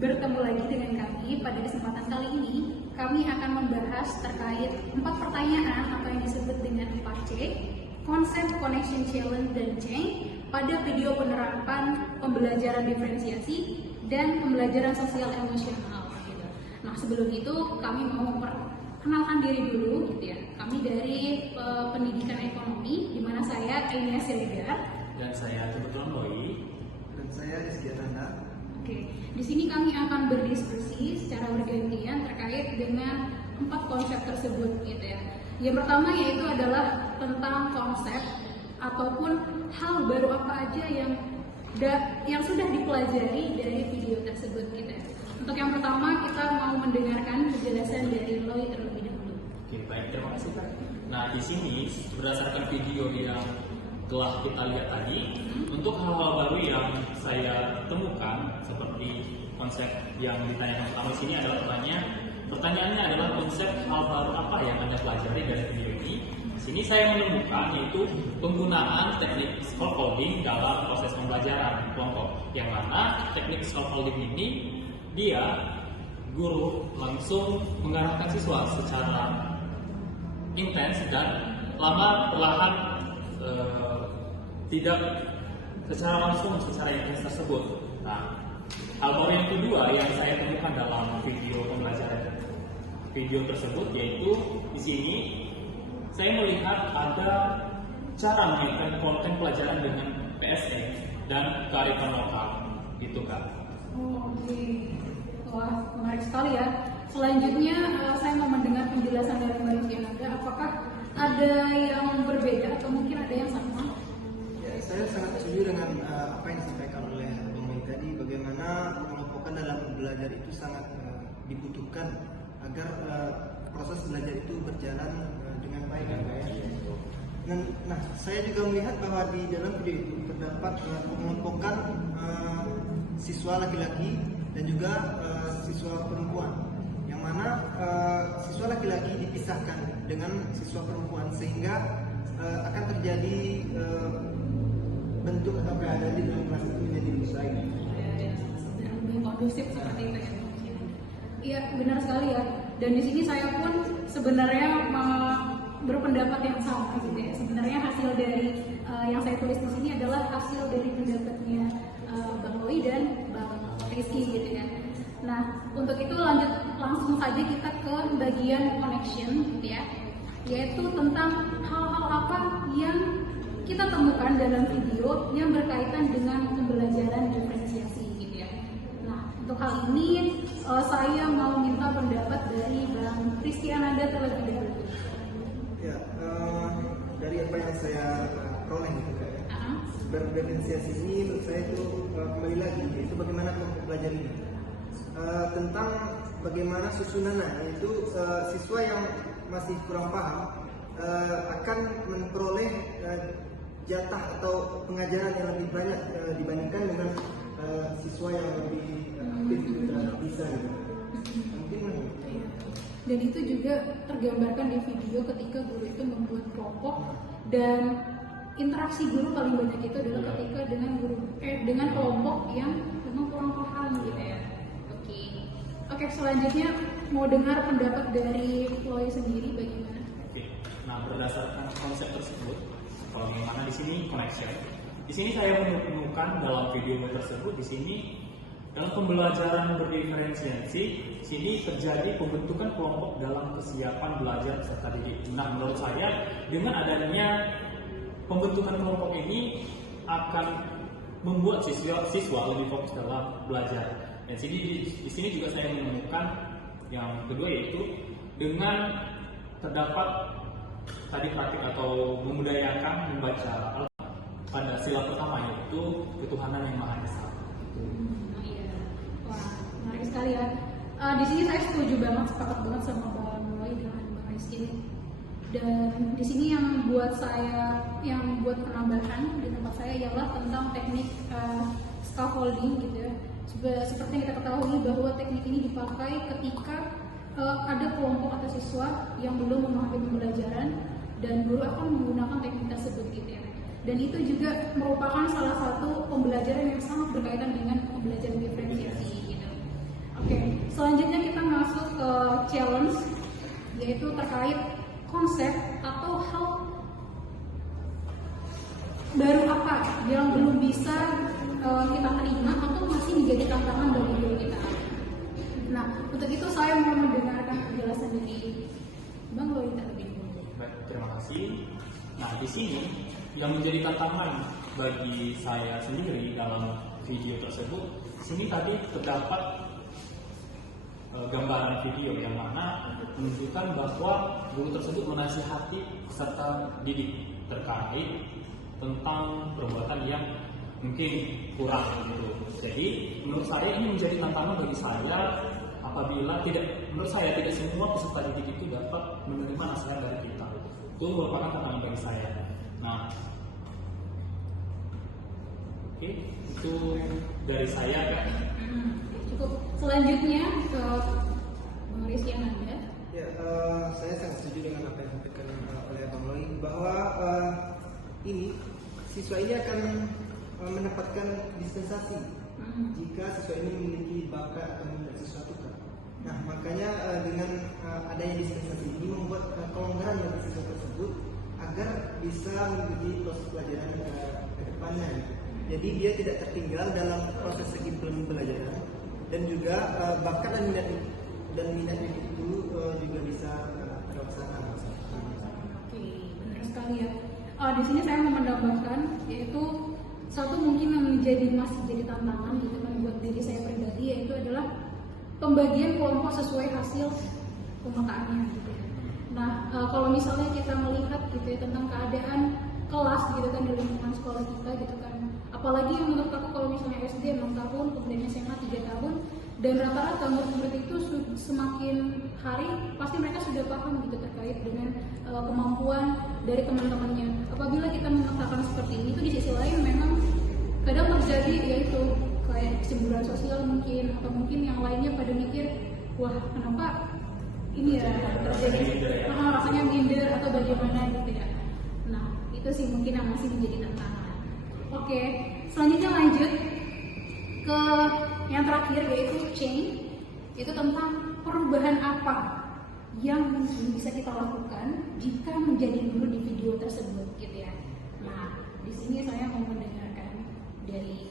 Bertemu lagi dengan kami. Pada kesempatan kali ini, kami akan membahas terkait 4 pertanyaan atau yang disebut dengan 4C, konsep connection challenge dan change pada video penerapan pembelajaran diferensiasi dan pembelajaran sosial emosional. Gitu. Nah, sebelum itu kami mau memperkenalkan diri dulu, gitu ya. Kami dari pendidikan ekonomi, di mana saya Ainia Siregar dan saya kebetulan Loi dan saya Rizky Tanda. Oke, di sini kami akan berdiskusi secara bergantian terkait dengan 4 konsep tersebut, gitu ya. Yang pertama yaitu adalah tentang konsep ataupun hal baru apa aja yang sudah dipelajari dari video tersebut, gitu ya. Untuk yang pertama kita mau mendengarkan penjelasan dari Loi terlebih dahulu. Oke, baik, terima kasih Kak. Nah, di sini berdasarkan video yang telah kita lihat tadi, untuk hal-hal baru yang saya temukan seperti konsep yang ditanyakan pertama di sini adalah pertanyaannya adalah konsep hal baru apa yang Anda pelajari dari video ini. Di sini saya menemukan yaitu penggunaan teknik scaffolding dalam proses pembelajaran kelompok, yang mana teknik scaffolding ini dia guru langsung mengarahkan siswa secara intens dan perlahan tidak secara langsung secara intens tersebut. Nah, hal baru yang kedua yang saya temukan dalam video pembelajaran video tersebut yaitu di sini saya melihat ada cara mengaitkan konten pelajaran dengan PSE dan kearifan lokal, gitu Kak. Oh, oke. Wah, menarik sekali ya. Selanjutnya saya mau mendengar penjelasan dari Mbak Rizky Tanda. Apakah ada yang berbeda atau mungkin ada yang sama? Ya, saya sangat setuju dengan apa yang disampaikan oleh Bang Mai tadi, bagaimana pengelompokan dalam belajar itu sangat dibutuhkan agar proses belajar itu berjalan dengan baik ya. Nah, saya juga melihat bahwa di dalam video itu terdapat pengelompokan siswa laki-laki dan juga siswa perempuan, yang mana siswa laki-laki dipisahkan dengan siswa perempuan sehingga akan terjadi bentuk atau keadaan di dalam kelas itu menjadi lebih baik. Lebih kondusif seperti itu ya. Iya, benar sekali ya. Dan di sini saya pun sebenarnya berpendapat yang sama gitu ya. Sebenarnya hasil dari yang saya tulis di sini adalah hasil dari pendapatnya Bang Loi dan Bang Rizky gitu ya. Nah, untuk itu langsung saja kita ke bagian connection gitu ya, yaitu tentang hal-hal apa yang kita temukan dalam video yang berkaitan dengan pembelajaran diferensiasi gitu ya. Nah, untuk hal ini saya mau minta pendapat dari Bang Rizky Ananda terlebih dahulu. Ya, dari apa yang saya peroleh gitu kan ya. Berdiferensiasi ini menurut saya itu kembali lagi yaitu bagaimana kelompok belajar ini tentang bagaimana susunannya, yaitu siswa yang masih kurang paham akan memperoleh jatah atau pengajaran yang lebih banyak dibandingkan dengan siswa yang lebih aktif dan bisa gitu. Mungkin dan itu juga tergambarkan di video ketika guru itu membuat kelompok dan interaksi guru paling banyak itu adalah ketika dengan kelompok yang memang kurang paham gitu ya. Oke, selanjutnya mau dengar pendapat dari Loi sendiri bagaimana? Oke. Nah, berdasarkan konsep tersebut, bagaimana di sini connection. Di sini saya menemukan dalam video tersebut di sini dalam pembelajaran berdiferensiasi, sini terjadi pembentukan kelompok dalam kesiapan belajar peserta didik. Nah, menurut saya dengan adanya pembentukan kelompok ini akan membuat siswa lebih fokus dalam belajar. Dan di sini juga saya menemukan yang kedua yaitu dengan terdapat tadi praktik atau memudayakan membaca pada sila pertama yaitu ketuhanan yang Maha Esa. Iya, wah menarik sekali ya. Di sini saya setuju banget, sepakat banget sama Bang Loi dengan Bang Rizky. Dan di sini yang buat penambahan di tempat saya ialah tentang teknik scaffolding gitu ya. Seperti yang kita ketahui bahwa teknik ini dipakai ketika ada kelompok atau siswa yang belum memahami pembelajaran dan guru akan menggunakan teknik tersebut gitu ya. Dan itu juga merupakan salah satu pembelajaran yang sangat berkaitan dengan pembelajaran diferensiasi gitu. yaitu terkait konsep atau hal baru apa yang belum bisa kita terima atau masih menjadi tantangan bagi diri kita. Nah, untuk itu saya mau mendengarkan penjelasan dari Bang Loy terlebih dahulu. Baik, terima kasih. Nah, di sini yang menjadi tantangan bagi saya sendiri dalam video tersebut, di sini tadi terdapat gambaran video yang mana menunjukkan bahwa guru tersebut menasihati peserta didik terkait tentang perbuatan yang mungkin kurang gitu. Jadi menurut saya ini menjadi tantangan bagi saya apabila menurut saya tidak semua peserta didik itu dapat menerima nasihat dari kita. Itu merupakan tantangan bagi saya. Nah, oke, itu dari saya kan. Cukup. Selanjutnya ke Bang Rizky Ananda. Ya, saya sangat setuju dengan apa yang disampaikan oleh Bang Loy bahwa ini siswa ini akan mendapatkan dispensasi jika siswa ini memiliki bakat atau minat sesuatu kan. Nah, makanya dengan adanya dispensasi ini membuat kelonggaran bagi siswa tersebut agar bisa mengikuti proses pelajaran ke depannya. Jadi dia tidak tertinggal dalam proses segi pembelajaran dan juga bakat dan minatnya itu juga bisa terlaksana. Oke, benar sekali ya. Di sini saya mau menambahkan yaitu satu mungkin yang masih jadi tantangan gitu kan buat diri saya pribadi, yaitu adalah pembagian kelompok sesuai hasil pemetaannya gitu ya. Nah, kalau misalnya kita melihat gitu ya tentang keadaan kelas gitu kan di lingkungan sekolah kita gitu kan, apalagi yang menurut aku kalau misalnya SD 6 tahun, kemudian SMA 3 tahun, dan rata-rata murid itu semakin hari pasti mereka sudah paham gitu terkait dengan kemampuan dari teman-temannya. Apabila kita mengatakan seperti ini, itu di sisi lain memang kadang terjadi yaitu kayak kesemburan sosial mungkin, atau mungkin yang lainnya pada mikir, wah kenapa ini ya terjadi, rasanya minder atau bagaimana gitu ya. Nah, itu sih mungkin yang masih menjadi tantangan. Oke, selanjutnya lanjut ke yang terakhir yaitu change, itu tentang perubahan apa yang mungkin bisa kita lakukan jika menjadi guru di video tersebut gitu ya. Nah, di sini saya mau mendengarkan dari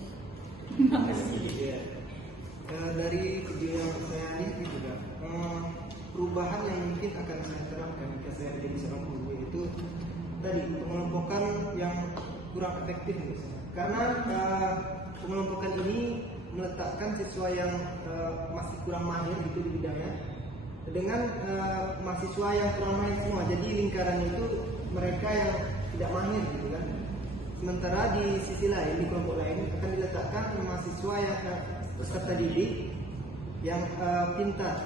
dari video yang saya lihat juga perubahan yang mungkin akan saya terapkan jika saya menjadi seorang guru itu tadi pengelompokan yang kurang efektif karena pengelompokan ini meletakkan siswa yang masih kurang mahir gitu di bidangnya dengan mahasiswa yang kurang mahir semua. Jadi lingkaran itu mereka yang tidak mahir gitu kan. Sementara di sisi lain, di kelompok lain akan diletakkan mahasiswa yang peserta didik yang pintar.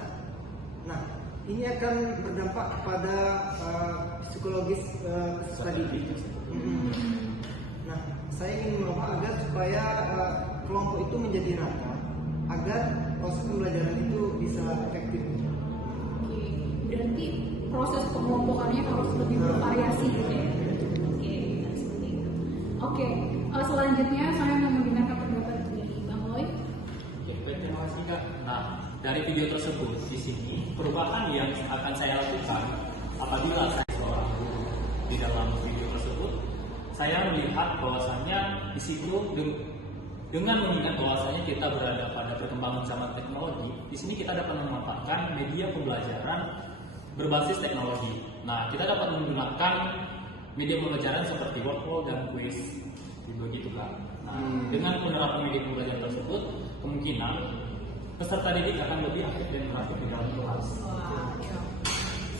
Nah, ini akan berdampak kepada psikologis peserta didik. Nah, saya ingin mengubah agar supaya kelompok itu menjadi rata, agar proses pembelajaran itu bisa efektif. Oke, berarti proses pengelompokannya harus lebih bervariasi gitu ya. Seperti itu. Oke, selanjutnya saya mau mendengarkan pendapat dari Bang Loy. Baik, terima kasih Kak. Nah, dari video tersebut di sini perubahan yang akan saya lakukan apabila saya seorang guru di dalam video tersebut, saya melihat bahwasannya di situ dengan mengingat bahwasanya kita berada pada perkembangan zaman teknologi, di sini kita dapat memanfaatkan media pembelajaran berbasis teknologi. Nah, kita dapat menggunakan media pembelajaran seperti Wordwall dan quiz, begitu kan. Nah, dengan penerapan media pembelajaran tersebut, kemungkinan peserta didik akan lebih aktif dan kreatif di dalam kelas. Wah, ya.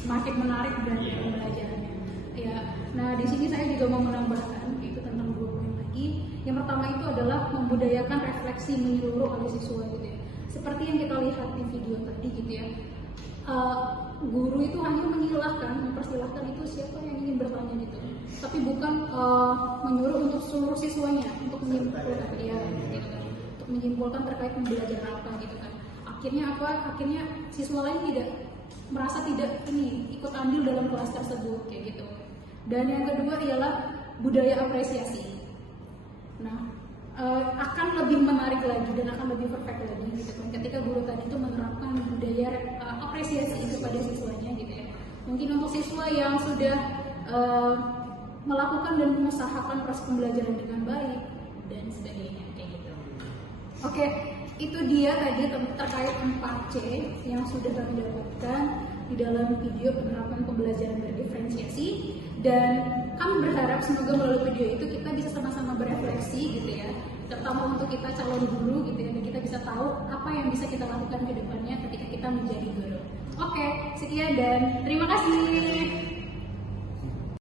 Semakin menarik dan pembelajarannya. Ya, nah di sini saya juga mau menambahkan yaitu tentang 2 poin lagi. Yang pertama itu adalah membudayakan refleksi menyeluruh oleh siswa gitu ya. Seperti yang kita lihat di video tadi gitu ya. Guru itu hanya mempersilahkan itu siapa yang ingin bertanya gitu. Tapi bukan menyuruh untuk seluruh siswanya untuk menyimpulkan gitu kan. Untuk menyimpulkan terkait pembelajaran apa gitu kan. Akhirnya siswa lain merasa tidak ikut andil dalam kelas tersebut kayak gitu. Dan yang kedua ialah budaya apresiasi. Nah, akan lebih menarik lagi dan akan lebih perfect lagi gitu kan ketika guru tadi itu menerapkan budaya apresiasi kepada siswanya gitu ya. Mungkin untuk siswa yang sudah melakukan dan mengusahakan proses pembelajaran dengan baik dan sebagainya kayak gitu. Oke, itu dia tadi terkait 4C yang sudah kami dapatkan di dalam video penerapan pembelajaran berdiferensiasi, dan kami berharap semoga melalui video itu kita bisa sama-sama berefleksi gitu ya, terutama untuk kita calon guru gitu ya, dan kita bisa tahu apa yang bisa kita lakukan ke depannya ketika kita menjadi guru. Oke, sekian dan terima kasih.